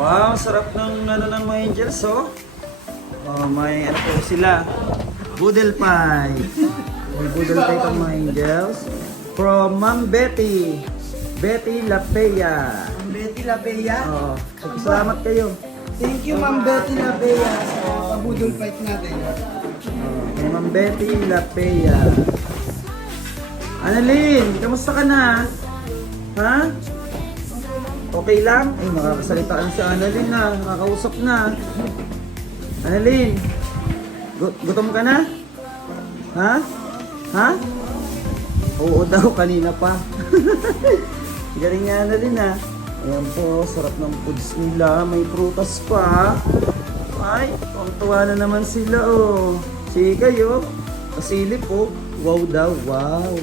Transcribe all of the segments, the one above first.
Wow, sarap ng ano ng mga angels, oh. Oh, may ano po sila. Boodle pie. May boodle pie pang mga angels. From Ma'am Betty. Betty Lapea. Ma'am Betty Lapea. Oh, salamat kayo. Thank you, Ma'am Betty Lapea, sa pabudol fight natin. Oh, kay Ma'am Betty Lapea. Annalyn, kamusta ka na? Ha? Okay lang? Ay, makakasalita na si Annalyn na. Nakakausap na. Annalyn, gutom ka na? Ha? Ha? Oo daw, kanina pa. Galing nga Annalyn ha. Ayan po, sarap ng foods nila. May prutas pa. Ay, tuwa na naman sila oh. Sige kayo. Pasilip oh. Wow daw, wow.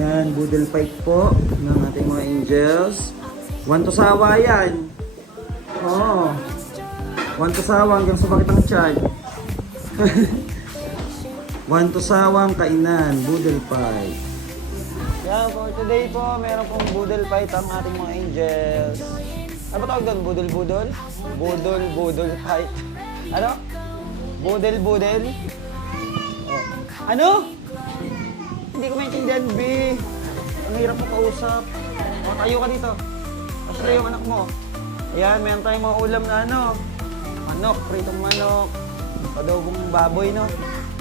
Yan, boodle fight po ng ating mga angels. One to sawa yan. Oo. One to sawa hanggang sumakit ang tiyan. One to sawa ang kainan, boodle fight. Yan, for today po, meron pong boodle fight ang ating mga angels. Ano ba tawag doon? Boodle-boodle? Boodle fight. Ano? Boodle-boodle? Oh. Ano? Hindi ko maintindihan, B. Ang hirap mo kausap. O, tayo ka dito. Tapos na yung anak mo. Ayan, meron tayong mga ulam na ano. Manok, pritong manok. Adobong baboy, no?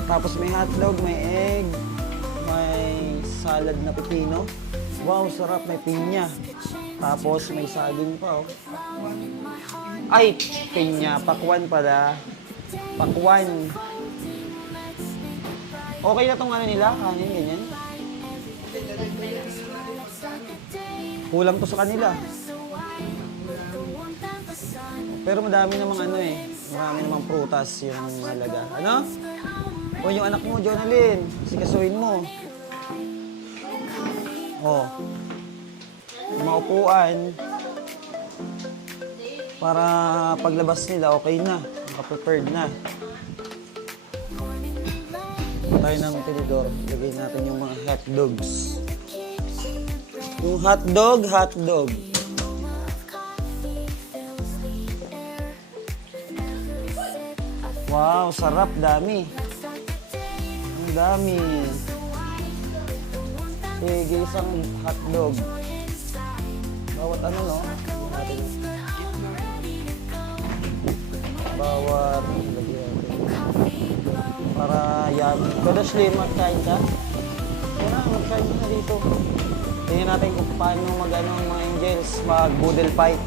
Tapos may hotdog, may egg. May salad na pepino. Wow, sarap. May pinya. Tapos may saging pa, oh. Ay, pinya. Pakwan pala. Pakwan. Okay na tong ano nila, kanin, ganyan. Kulang to sa kanila. Pero madami namang ano eh. Marami namang prutas yung mahalaga. Ano? O yung anak mo, Jonalyn. Sikasuhin mo. O. Yung mga upuan. Para paglabas nila, okay na. Naka-prepared na. Tayo ng tinidor, lagay natin yung mga hot dogs. Yung hotdog. Wow, sarap, dami. Ang dami. Sige, isang hotdog. Bawat ano, no? Bawat, lagyan natin. Para yan. Kada slim, magkain ka? Kaya magkain ka na dito. Tingnan natin kung paano mag-ano ang mga angels, mag-boodle fight.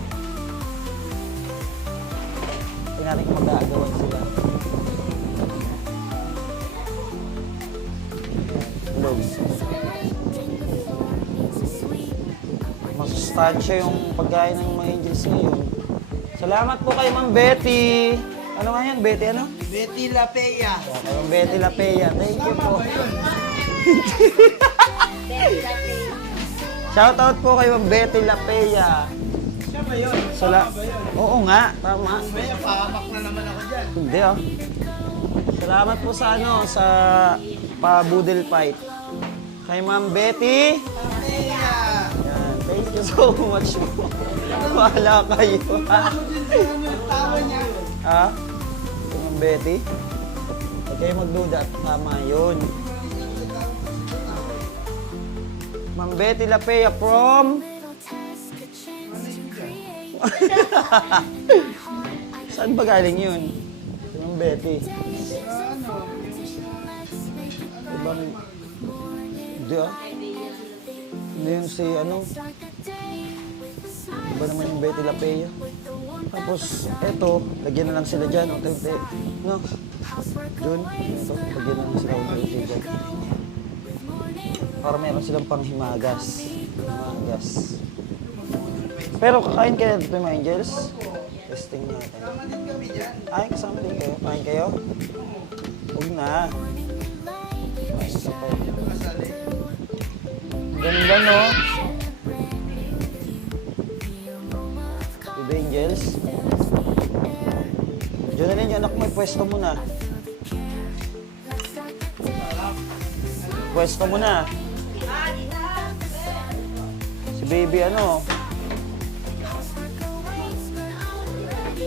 Tingnan natin kung mag-aagawan sila. Log. Masustansya yung pagkain ng mga angels ngayon. Salamat po kay Ma'am Betty. Ano nga yan? Betty ano? Betty Lapea. Okay, Ma'am Betty Lapea. Thank you po. Shout out po kay Ma'am Betty Lapea. Siya ba yun? Oo nga, tama. May pahamak na naman ako dyan. Hindi ah. Salamat po sa ano, sa pa-boodle fight. Kay Ma'am Betty. Lapea. Yan, thank you so much po. Wala kayo. Ako din sa ano, tawa niya. Ha? Kay Ma'am Betty? Huwag kayo magduda. Tama yun. Ma'am Betty Lapea from... Saan ba galing yun? Ma'am Betty. Diba? Hindi ah. Hindi yun si ano. Diba naman yung Betty Lapea? Tapos, eto, lagyan na lang sila dyan. Unti-unti. No? Jun, ito, lagyan na lang sila unti-unti dyan. Para meron silang panghimagas. Himagas. Pero kakain kayo dito mga angels? Testing natin. Kasama din kami dyan. Ay, kasama din kayo. Kain kayo? Huwag na. Kain ka pa. Kasali. Ganda, no? Diba, angels? Diyan na rin yung anak mo, pwesto mo na. Pwesto mo na. Si baby ano?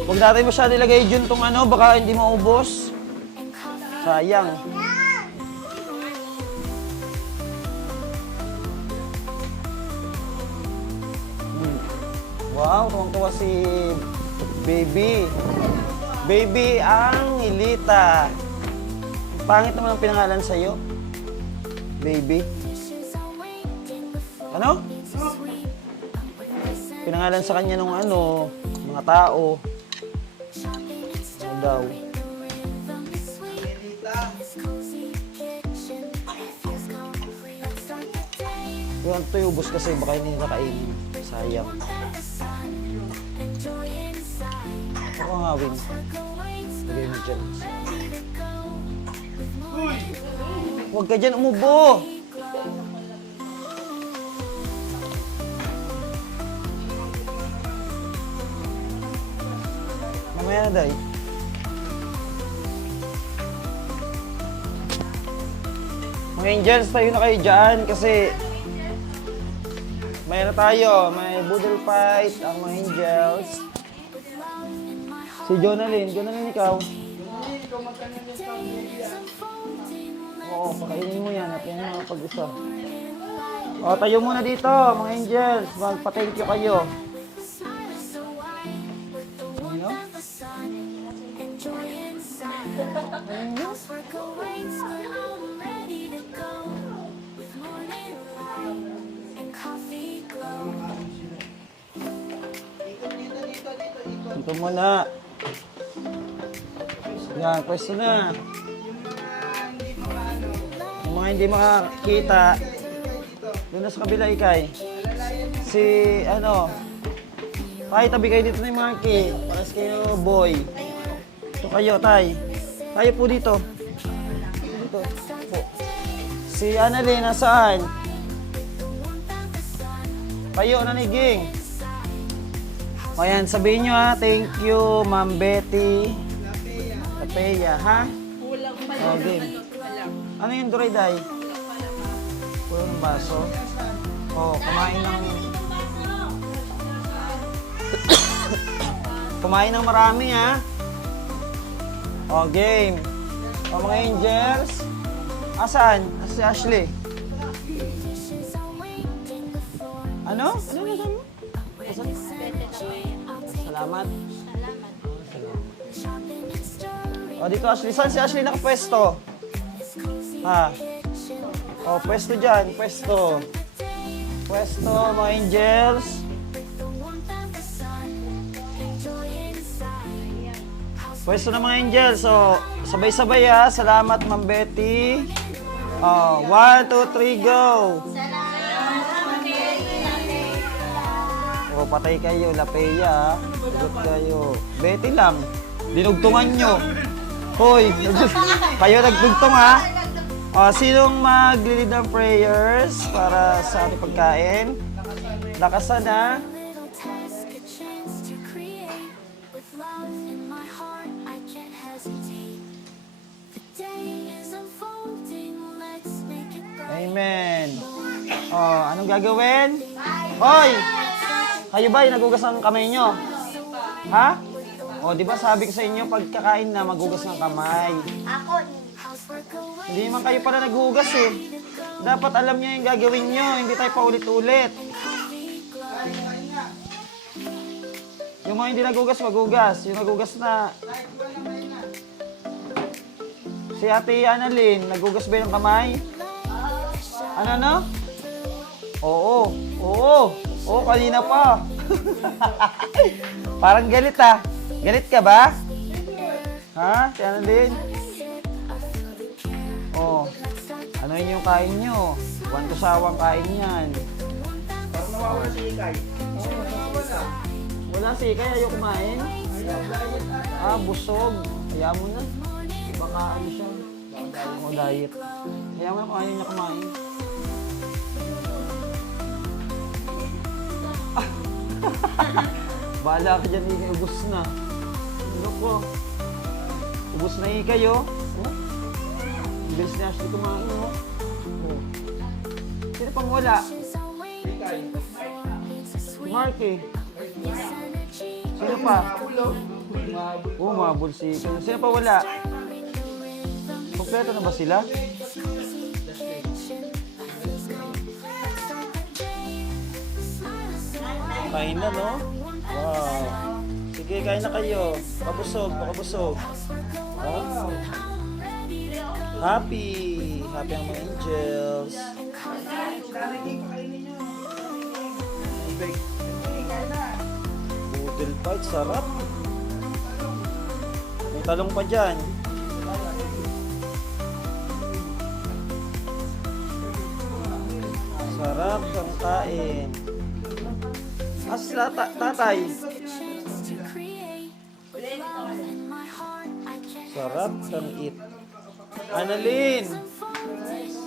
Huwag natin masyado ilagay dyan tong ano, baka hindi maubos. Sayang. Wow, tuwang-tuwa si Baby. Baby ang Hilita. Pangit naman ang pinangalan sa'yo. Baby. Ano? Pinangalan sa kanya nung ano, mga tao. Ano daw? Yung ito ubos kasi baka hindi nila kainin. Sayang. Ako nga, Win. Lagay mo dyan. Huwag ka dyan umubo! Mamaya na, Day. Mga angels, tayo na kayo dyan kasi may ano tayo, may boodle fight, ang mga angels. Si Jonalyn, ikaw. Oo, pakainin mo yan at yan mga pag-isa. O, tayo muna dito, mga angels. Magpa-thank you kayo. Ano? Dito muna. Yan, pwesto na. Yung mga hindi makakita, doon na sa kabila ikay. Si, ano, tabi kayo dito na yung mga ki. Paras kayo, boy. Ito kayo, tay. Tayo po dito. Dito. Po. Si Annalyn, nasaan? Tayo, naniging. O yan, sabihin nyo ha, thank you, Ma'am Betty. Lapea, ha? Okay. Ano yung duray, Day? Puro ng baso. O, kumain ng... kumain ng marami, ha? O, game. O, mga angels. Asan? Asan si Ashley? Ano? Ano na mo? Asan? Salamat. O, dito Ashley. Saan si Ashley nakapwesto? Ha? O, pwesto dyan. Pwesto. Pwesto, mga angels. Pwesto na mga angels. So, sabay-sabay ha. Salamat, Ma'am Betty. O, 1, 2, 3, go! O, patay kayo, Lapea. Sagot kayo. Betty lang. Dinugtungan nyo. Hoy, kayo nagdugtong ha. O, sinong mag-lead ng prayers para sa ating pagkain? Lakasan ha. Amen. O, anong gagawin? Hoy! Kayo ba, nagugas ng kamay nyo? Ha? O, di ba sabi ko sa inyo, pagkakain na, magugas ng kamay. Ako. Hindi man kayo pala naghugas eh. Dapat alam nyo yung gagawin nyo, hindi tayo paulit-ulit. Yung mga hindi nagugas, magugas. Yung nagugas na... Si Ate Annalyn, nagugas ba yung kamay? Ano? Oo. Oo, kanina pa. Parang galit ah. Galit ka ba? Ha? Si Annalyn? Oh. Ano yun yung kain nyo? Kwanto sawang kain yan. Parang nawawala si Ikay. Wala si Ikay, ayaw kumain. Ah, busog. Kaya mo na. Baka ano siya. O diet. Kaya mo na kung ayaw niya kumain. Bahala ka dyan, Ikay. Ubus na. Ano ko? Ubus na Ikay, oh. Bilis ni Ashley kumain, oh. Oh. Sino pang wala? Si Mark, eh. Sino pa? Umabol si... Sino pa wala? Kompleto na ba sila? Kain na, no? Wow. Sige, kain na kayo. Pabusog, pakabusog. Wow. Happy. Happy ang mga angels. Boodle fight, sarap. May talong pa dyan. Sarap ang kain. Asla tatay. Sarap kang eat. Annalyn!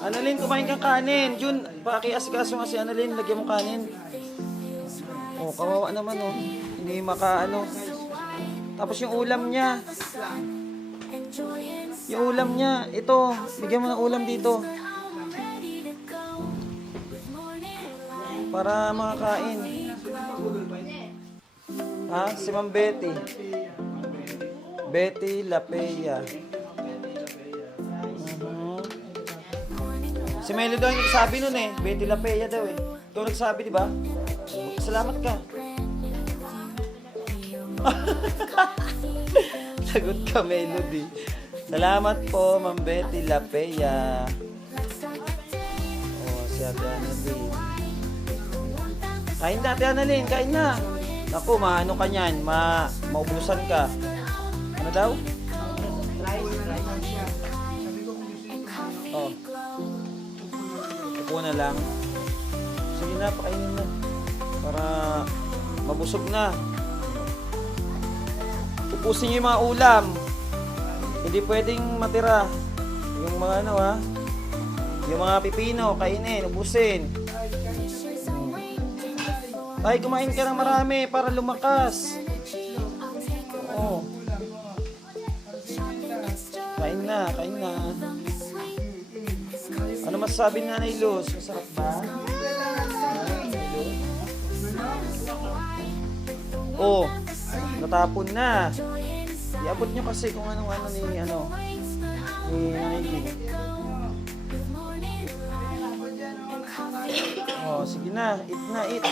Annalyn, kumain kang kanin. Jun, pakiasikaso nga si Annalyn. Lagyan mo kanin. Oh, kawawa naman oh. Hindi makaano. Tapos yung ulam niya. Yung ulam niya. Ito, bigyan mo ng ulam dito. Para makakain. Ha? Si Ma'am Betty. Betty Lapea. Si Melo daw yung nagsabi nun eh. Betty Lapea daw eh. Ikaw nagsabi, di ba? Salamat ka. Sagot ka, Melody. Salamat po, Ma'am Betty Lapea. Oh, si Ate Annalyn. Kain na, Ate Annalyn. Kain na. Naku, maano ka niyan. Maubusan ka. Ano daw? Oh. Upo na lang. Sige na, pakainin na. Para mabusog na. Upusin niyo yung mga ulam. Hindi pwedeng matira. Yung mga ano ha. Yung mga pipino, kainin, ubusin. Ay, kumain ka ng marami para lumakas. Oo. Kain na, kain na. Ano masasabi ni Nanay Luz? Masarap ba? Oh, natapon na. Iabot nyo kasi kung ano-ano ni Nanay Luz. Oh, sige na, eat na, eat.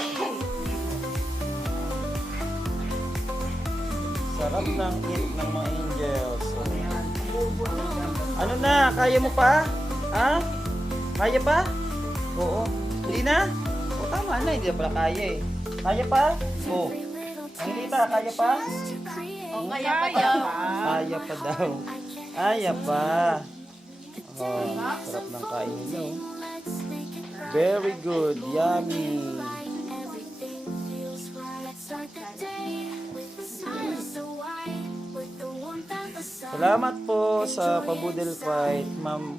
Sarap ng eat ng mga angels. Ano na, kaya mo pa? Ha? Kaya pa? Oo. Hindi na? O tama na, hindi na pala kaya eh. Kaya pa? Oo. Ang kita, kaya pa? O kaya kaya. Kaya pa daw. Kaya pa. Oh, sarap ng kain nyo. Very good, yummy. Salamat po sa pabudel fight, Ma'am.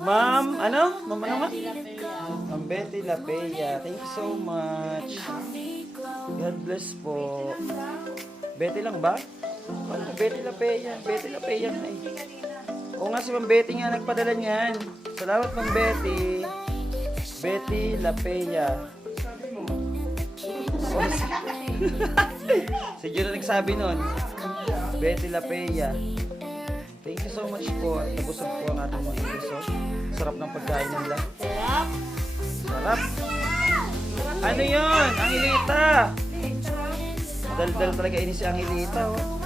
Ma'am, ano? Ma'am, ano nga? Ma'am Betty Lapea. Thank you so much. God bless po. Betty lang ba? Ano? Betty Lapea. Betty Lapea nga eh. Oo nga, si Ma'am Betty nga nagpadala niyan. Salamat, Ma'am Betty. Betty Lapea. Oh, si Jun nagsabi nun. Betty Lapea. Thank you so much po. Nabusog po ang ating mga iso. Sarap ng pagkain nila. Sarap. Sarap. Ano yun? Angelita. Dal-dal talaga ini si Angelita. Oh.